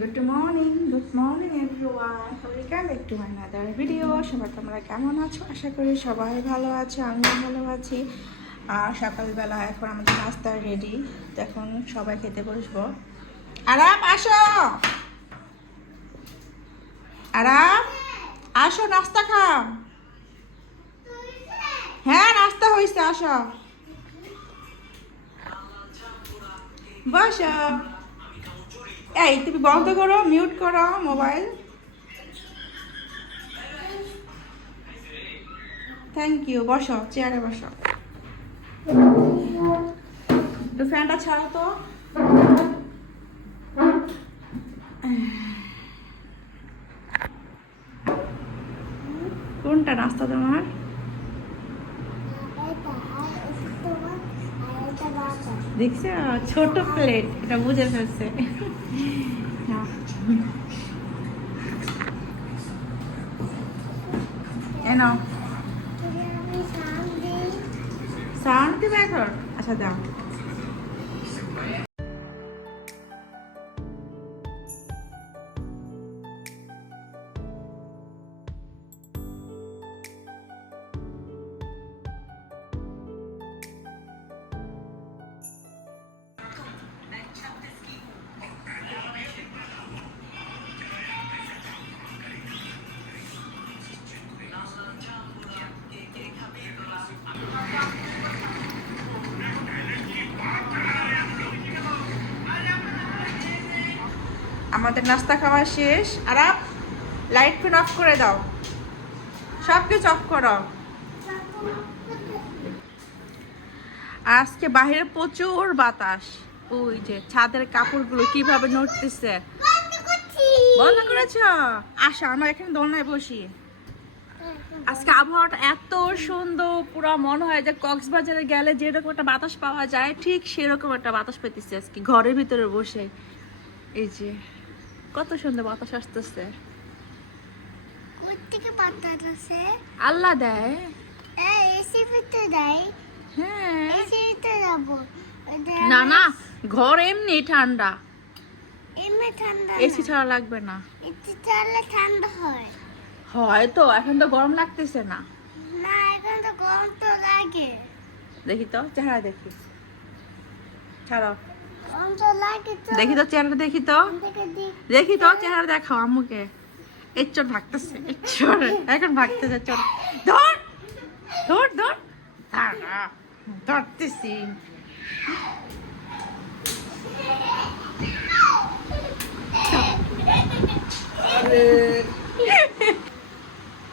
Good morning everyone, welcome back to my other video. সবাই তোমরা কেমন আছো? আশা করি সবাই ভালো আছো, আমিও ভালো আছি। আর সকালবেলা এখন আমাদের নাস্তা রেডি, তো এখন সবাই খেতে বসবো। আরাম আসো, আরাম আসো, নাস্তা খাও। হ্যাঁ নাস্তা হয়েছে, আসো বসো। এই তুমি বন্ধ করো, মিউট করো মোবাইল। থ্যাংক ইউ, বসো, চেয়ারে বসো। তো ফ্যানটা ছাড়ো তো। কোনটা নাস্তা তোমার? দেখছো, ছোট প্লেট, এটা বুঝে ফেলছে। এনো সাউন্ড দিবে এখন। আচ্ছা দাও। আমাদের নাস্তা খাওয়া শেষ। আর লাইট ফ্যান অফ করে দাও, সব কিছু অফ করো। আজকে বাইরে প্রচুর বাতাস, ওই যে ছাদের কাপড়গুলো কিভাবে নড়তেছে। বন্ধ করেছ? আসো আমরা এখানে দোলনায় বসি। আজকে আবহাওয়াটা এত সুন্দর, পুরো মনে হয় যে কক্সবাজারে গেলে যেরকম একটা বাতাস পাওয়া যায়, ঠিক সেরকম একটা বাতাস পেতেছি আজকে ঘরের ভিতরে বসে। এই যে কত সুন্দর বাতাস আসতেছে। আল্লাহ দেয়, না না ঘর এমনি ঠান্ডা, এসি ছাড়া লাগবে না। ঠান্ডা হয় হয়তো এখন তো গরম লাগতেছে না। না, এখন তো গরম তো লাগে। দেখি তো চেহারা, দেখি ছাড়ো, গরম তো লাগে তো। দেখি তো চেহারা, দেখি তো, দেখি তো চেহারা দেখাও আম্মুকে। এচ্চর ভাগতেছে, এচ্চর এখন ভাগতেছে। চল ধর ধর ধর, ধরতেছি।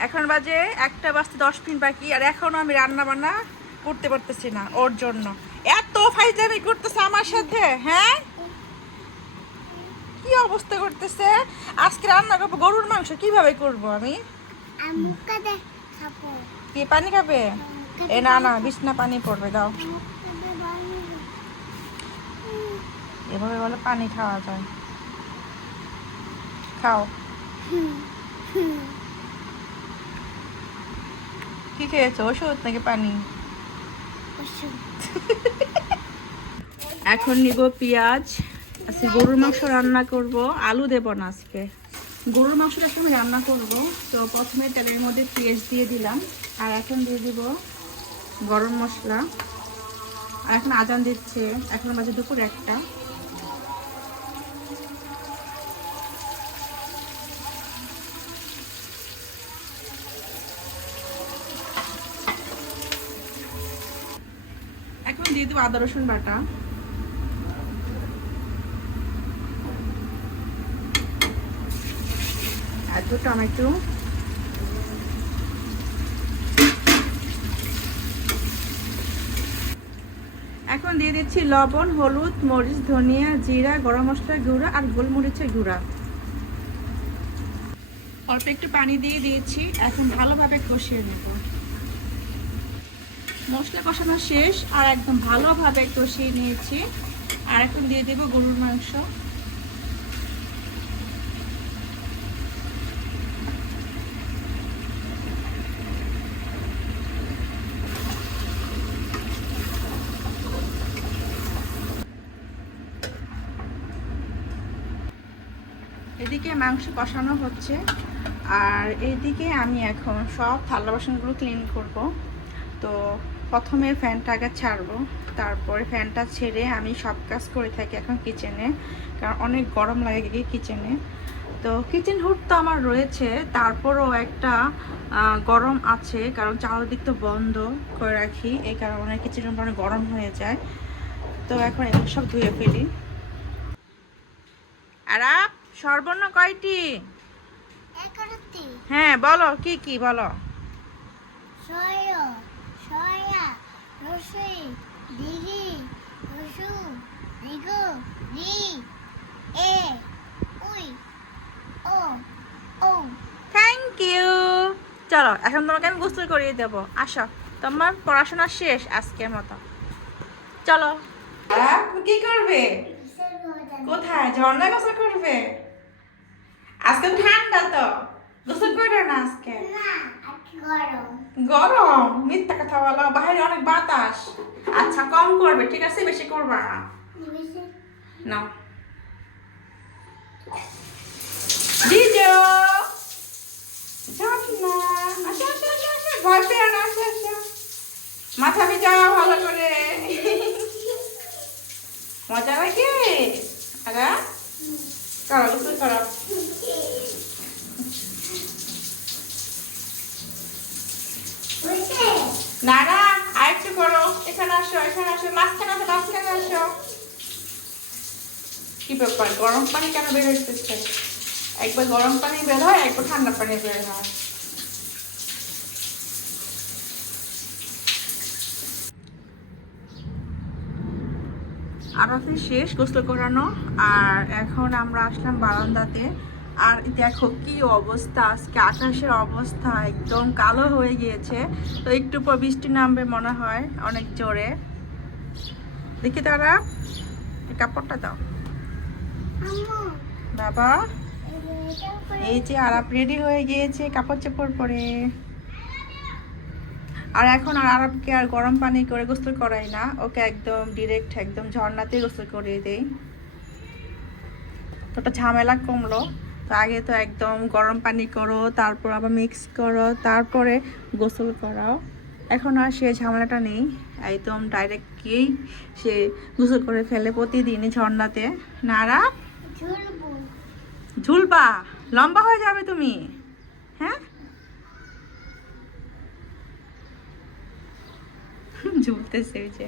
এখন বাজে 1:10 বাকি, আর এখনো আমি রান্না বান্না করতে পারতেছি না। ওর জন্য এত ফাইজলামি করতেছে আমার সাথে। হ্যাঁ কি অবস্থা করতেছে। আজকে রান্না করবো গরুর মাংস, কিভাবে করব আমি? কি পানি খাবে? এ না না, বিছনা পানি পড়বে, দাও। এভাবে বলে পানি খাওয়া যায়? খাও। কি খেয়েছো, ওষুধ নাকি পানি? এখন নিব পেঁয়াজ। আজকে গরুর মাংস রান্না করব, আলু দেব না আজকে। গরুর মাংসটা আমি রান্না করব, তো প্রথমে তেলের মধ্যে পেঁয়াজ দিয়ে দিলাম, আর এখন দিয়ে দিব গরম মশলা। আর এখন আজান দিচ্ছে, এখন বাজে দুপুর 1টা। এখন দিয়ে দেবো আদা রসুন বাটা, আর 2 টমেটো। এখন দিয়ে দিচ্ছি লবণ, হলুদ, মরিচ, ধনিয়া, জিরা, গরম মশলা গুঁড়া আর গোলমরিচের গুঁড়া। অল্প একটু পানি দিয়ে দিয়েছি, এখন ভালোভাবে কষিয়ে নেব। মশলা কষানো শেষ, আর একদম ভালোভাবে কষিয়ে নিয়েছি। আর এখন দিয়ে দেব গরুর মাংস। এদিকে মাংস কষানো হচ্ছে, আর এইদিকে আমি এখন সব থালা বাসনগুলো ক্লিন করব। তো প্রথমে ফ্যানটা আগে ছাড়বো, তারপরে ফ্যানটা ছেড়ে আমি সব কাজ করে থাকি এখন কিচেনে, কারণ অনেক গরম লাগে গিয়ে কিচেনে। তো কিচেন হুড তো আমার রয়েছে, তারপরও একটা গরম আছে, কারণ চারদিক তো বন্ধ করে রাখি, এই কারণে কিচেন রুমটা অনেক গরম হয়ে যায়। তো এখন এগুলো সব ধুয়ে ফেলি। আর সর্বর্ণ কয়টি? 11টি। হ্যাঁ বলো, কি কি বলো। সয়া, সয়া, রসই, দিঘি, রসু, দিগু, রি, এ, উই, ও, ও। Thank you. চলো এখন তোমাকে আমি গোসল করিয়ে দেবো, আসো, তোমার পড়াশোনা শেষ আজকের মতো, চলো। তুমি কি করবে? কোথায়? ঝর্ণায় গোসল করবে? আজকে ঠান্ডা তো, গোসল করবে না আজকে? না, আজকে গরম। গরম? মিথ্যা কথা বলো, বাইরে অনেক বাতাস। আচ্ছা কম করবে, ঠিক আছে, বেশি করবা না। বেশি নাও। জিজো, ঝর্ণা, আসো আসো আসো আসো, ভয় পেও না, আসো আসো, মাথা ভিজাও ভালো করে। মজা লাগে? আরে করো, গোসল করো। বুঝছে? না না, আরেকটু করো, এখানে আসো, এখানে আসো, মাঝখানে আসো, মাঝখানে আসো। কি ব্যাপার, গরম পানি কেন বের হইতেছে? একবার গরম পানি বের হয়, একবার ঠান্ডা পানি বের হয়। আরফের শেষ গোসল করানো, আর এখন আমরা আসলাম বারান্দাতে। আর দেখো কি অবস্থা, আজকে আকাশের অবস্থা একদম কালো হয়ে গিয়েছে। তো একটু পর বৃষ্টি নামবে মনে হয় অনেক জোরে। দেখি তারা, এই কাপড়টা দাও আম্মু, বাবা। এটা করে এই যে আরাপ রেডি হয়ে গিয়েছে কাপড় চোপড় পরে। আর এখন আর আরবকে আর গরম পানি করে গোসল করাই না, ওকে একদম ডিরেক্ট একদম ঝর্ণাতেই গোসল করিয়ে দেই। তো ওটা ঝামেলা কমলো। তো আগে তো একদম গরম পানি করো, তারপর আবার মিক্স করো, তারপরে গোসল করাও। এখন আর সে ঝামেলাটা নেই, একদম ডাইরেক্ট গিয়েই সে গোসল করে ফেলে প্রতিদিনই ঝর্ণাতে। নারা ঝুলবো। ঝুলবা, লম্বা হয়ে যাবে তুমি। হ্যাঁ ঝুলতেছে ওই যে।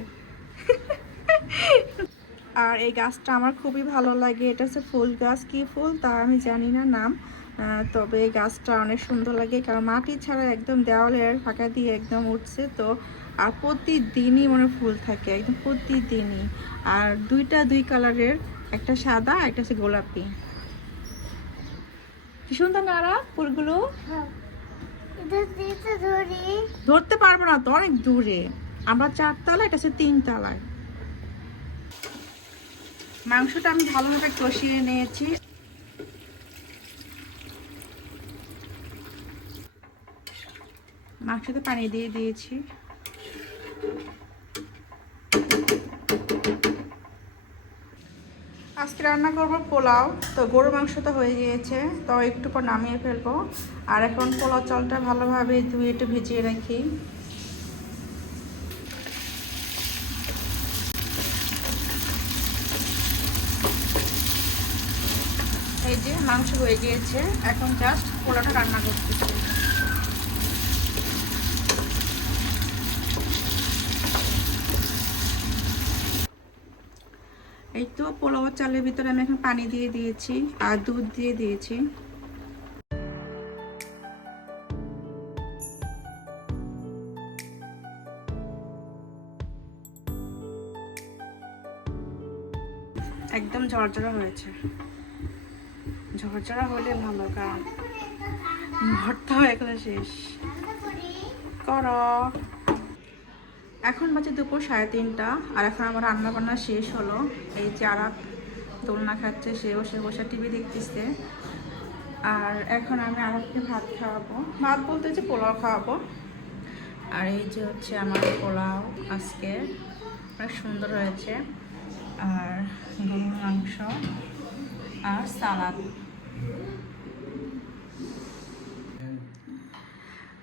আর এই গাছটা আমার খুবই ভালো লাগে, এটা হচ্ছে ফুল গাছ, কি ফুল তা আমি জানি না নাম। তবে এই গাছটা অনেক সুন্দর লাগে, কারণ মাটি ছাড়া একদম দেওয়ালের ফাঁকা দিয়ে একদম উঠছে তো। আর প্রতিদিনই মানে ফুল থাকে একদম প্রতিদিনই। আর দুই কালারের, একটা সাদা একটা হচ্ছে গোলাপি। কি সুন্দর নারা ফুলগুলো। হ্যাঁ। এটা দিতে ধরি। ধরতে পারবো না তো, অনেক দূরে। আমরা 4 তলা, এটা হচ্ছে 3 তলায়। মাংসটা আমি ভালোভাবে কষিয়ে নিয়েছি। মাংসতে পানি দিয়ে দিয়েছি। আজকে রান্না করব পোলাও। তো গরুর মাংস তো হয়ে গিয়েছে, তো একটু পর নামিয়ে ফেলবো। আর এখন পোলাও চালটা ভালোভাবে ধুয়ে একটু ভিজিয়ে রাখি। এই যে মাংস হয়ে গিয়েছে, এখন জাস্ট পোলাওটা রান্না করতেছি। এই তো পোলাও চালের ভিতরে আমি এখন পানি দিয়ে দিয়েছি আর দুধ দিয়ে দিয়েছি। একদম ঝরঝরা হয়েছে, ঝরঝরা হলে ভালো, কারণ ভর্তা হয়ে গেলে শেষ। করো। এখন বাজে দুপুর 3:30, আর এখন আমার রান্না বান্না শেষ হলো। এই যে আরাপ দোলনা খাচ্ছে, সে বসে বসে টিভি দেখতেছে। আর এখন আমি আরাপকে ভাত খাওয়াবো, ভাত বলতে যে পোলাও খাওয়াবো। আর এই যে হচ্ছে আমার পোলাও আজকে অনেক সুন্দর হয়েছে, আর গরুর মাংস আর সালাদ।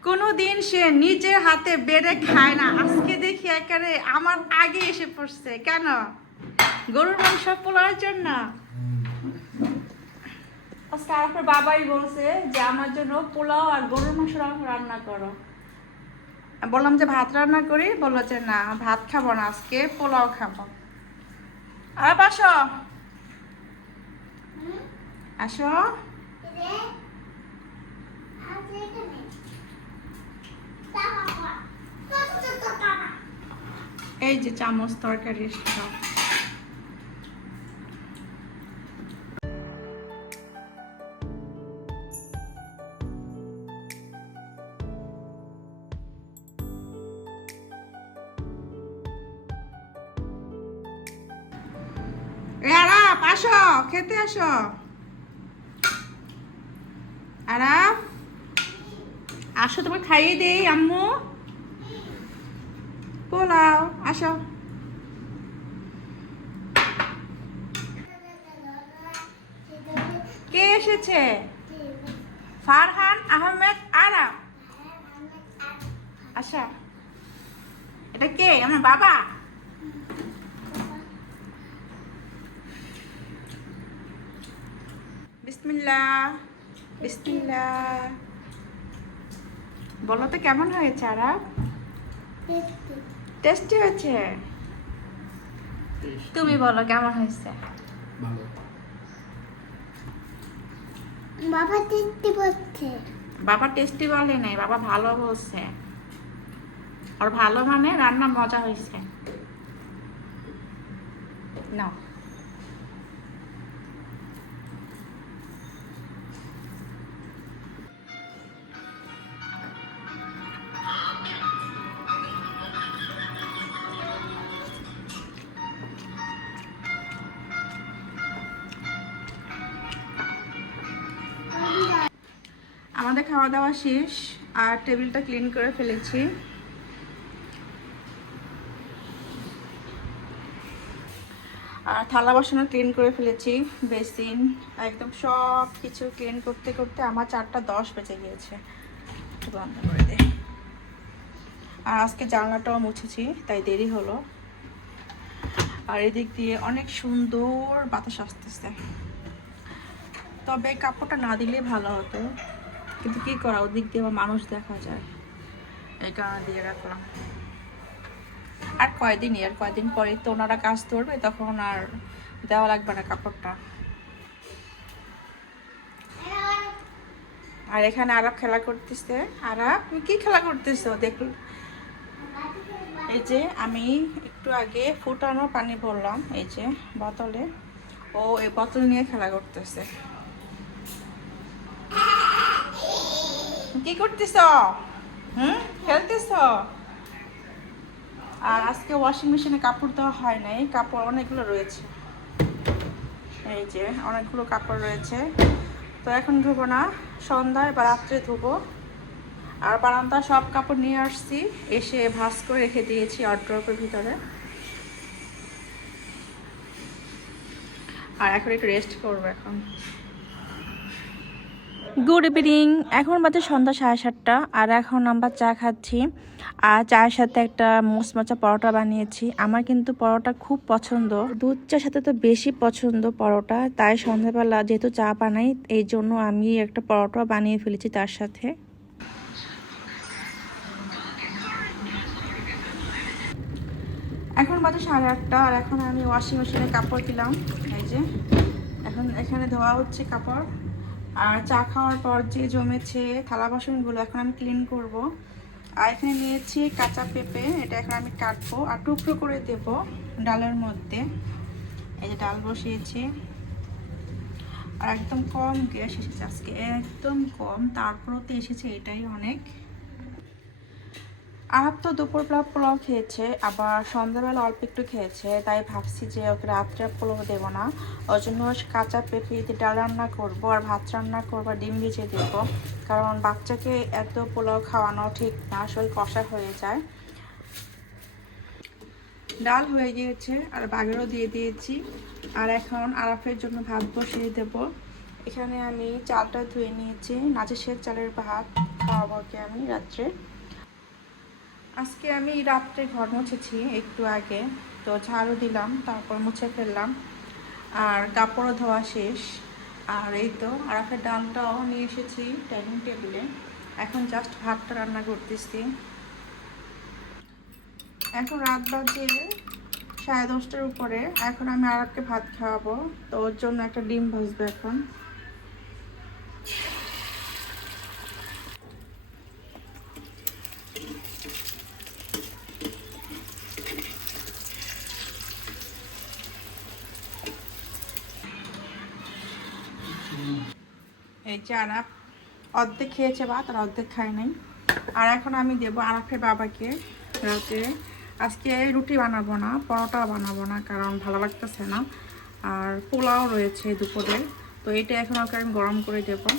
কোনোদিন সে নিজের হাতে বেড়ে খায় না, আজকে দেখি একেবারে আমার আগে এসে পড়ছে। কেন? গরুর মাংস পোলাওর জন্য। আজকে আপনার বাবাই বলছে যে আমার জন্য পোলাও আর গরুর মাংস রান্না করো। বললাম যে ভাত রান্না করি, বললো যে না ভাত খাবো না, আজকে পোলাও খাবো। আর আসো আসো। এই যে চামচ তরকারি খাও। আরাপ আসো, খেতে আসো। আরাপ আসো, তোমার খাইয়ে দেই আম্মু। পোলাও আসো। কে এসেছে? ফারহান আহমেদ আরাপ। আচ্ছা, এটা কে? আমার বাবা। বিসমিল্লাহ বিসমিল্লাহ। বলো তো কেমন হয়েছে আরাপ? টেস্টি হয়েছে? তুমি বলো কেমন হয়েছে? বাবা টেস্টি বলছে। বাবা টেস্টি বলে নাই, বাবা ভালো বলছে। আর ভালো মানে রান্না মজা হয়েছে। না আমাদের খাওয়া দাওয়া শেষ আর টেবিলটা ক্লিন করে ফেলেছি। আর থালা বাসনও ক্লিন করে ফেলেছি, বেসিন একদম সব কিছু ক্লিন করতে করতে আমার 4:10 বেজে গিয়েছে। বন্ধ করে দে। আর আজকে জানলাটাও মুছেছি, তাই দেরি হলো। আর এদিক দিয়ে অনেক সুন্দর বাতাস আসতেছে। তবে কাপড়টা না দিলেই ভালো হতো, কিন্তু কি করা, ওদিক দিয়ে আবার মানুষ দেখা যায়, এই কারণে দিয়ে রাখলাম। আর কয়দিন পরে তো ওনারা কাজ ধরবে, তখন আর দেওয়া লাগবে না কাপড়টা। আর এখানে আরাপ খেলা করতেছে। আরাপ তুমি কি খেলা করতেছো? দেখুন, এই যে আমি একটু আগে ফুটানো পানি ভরলাম এই যে বোতলে, ও এই বোতল নিয়ে খেলা করতেছে। কি করতেছ? খেলতেছ? আর আজকে ওয়াশিং মেশিনে কাপড় দেওয়া হয় নাই, কাপড় অনেকগুলো রয়েছে, এই যে অনেকগুলো কাপড় রয়েছে। তো এখন ধুবো না, সন্ধ্যায় বা রাত্রে ধুবো। আর বারান্দা সব কাপড় নিয়ে আসছি, এসে ভাঁজ করে রেখে দিয়েছি ওয়ারড্রপের ভিতরে। আর এখন একটু রেস্ট করবো এখন। গুড ইভিনিং, এখন বাজে সন্ধ্যা 7:30 আর এখন আমরা চা খাচ্ছি। আর চায়ের সাথে একটা মোচমোচা পরোটা বানিয়েছি। আমার কিন্তু পরোটা খুব পছন্দ, দুধ চার সাথে তো বেশি পছন্দ পরোটা, তাই সন্ধ্যাবেলা যেহেতু চা বানাই এই জন্য আমি একটা পরোটা বানিয়ে ফেলেছি তার সাথে। এখন বাজে 8:30 আর এখন আমি ওয়াশিং মেশিনে কাপড় দিলাম, এই যে এখন এখানে ধোয়া হচ্ছে কাপড়। আর চা খাওয়ার পর যে জমেছে থালা বাসনগুলো এখন আমি ক্লিন করব। আর এখানে নিয়েছি কাঁচা পেঁপে, এটা এখন আমি কাটবো আর টুকরো করে দেব ডালের মধ্যে। এই যে ডাল বসিয়েছি। আর একদম কম গ্যাস এসেছে আজকে, একদম কম, তারপরও তো এসেছে, এটাই অনেক। আরাপ তো দুপুরবেলা পোলাও খেয়েছে, আবার সন্ধ্যাবেলা অল্প একটু খেয়েছে, তাই ভাবছি যে ওকে রাত্রে পোলাও দেবো না, ওই জন্য কাঁচা পেঁপে দিয়ে ডাল রান্না করবো আর ভাত রান্না করবো, ডিম ভিজিয়ে দেবো। কারণ বাচ্চাকে এত পোলাও খাওয়ানো ঠিক না, শরীর কষা হয়ে যায়। ডাল হয়ে গিয়েছে আর বাগেরও দিয়ে দিয়েছি। আর এখন আরাফের জন্য ভাত বসিয়ে দেবো। এখানে আমি চালটা ধুয়ে নিয়েছি, নাচের চালের ভাত খাওয়াবো ওকে আমি রাত্রে। আজকে আমি রাত্রে ঘর মুছেছি একটু আগে, তো ঝাড়ু দিলাম, তারপর মুছে ফেললাম, আর কাপড়ও ধোয়া শেষ। আর এই তো আরাফের ডালটাও নিয়ে এসেছি ডাইনিং টেবিলে, এখন জাস্ট ভাতটা রান্না করতেছি। এখন রাত বাজে 10:30টার উপরে। এখন আমি আরাফকে ভাত খাওয়াবো, তো ওর জন্য একটা ডিম ভাজবো এখন। এই যে আরাফ অর্ধেক খেয়েছে ভাত আর অর্ধেক খায় নাই। আর এখন আমি দেবো আরাফের বাবাকে রাতে। আজকে রুটি বানাবো না, পরোটা বানাবো না, কারণ ভালো লাগতেছে না। আর পোলাও রয়েছে দুপুরে, তো এটা এখন ওকে আমি গরম করে দেবো।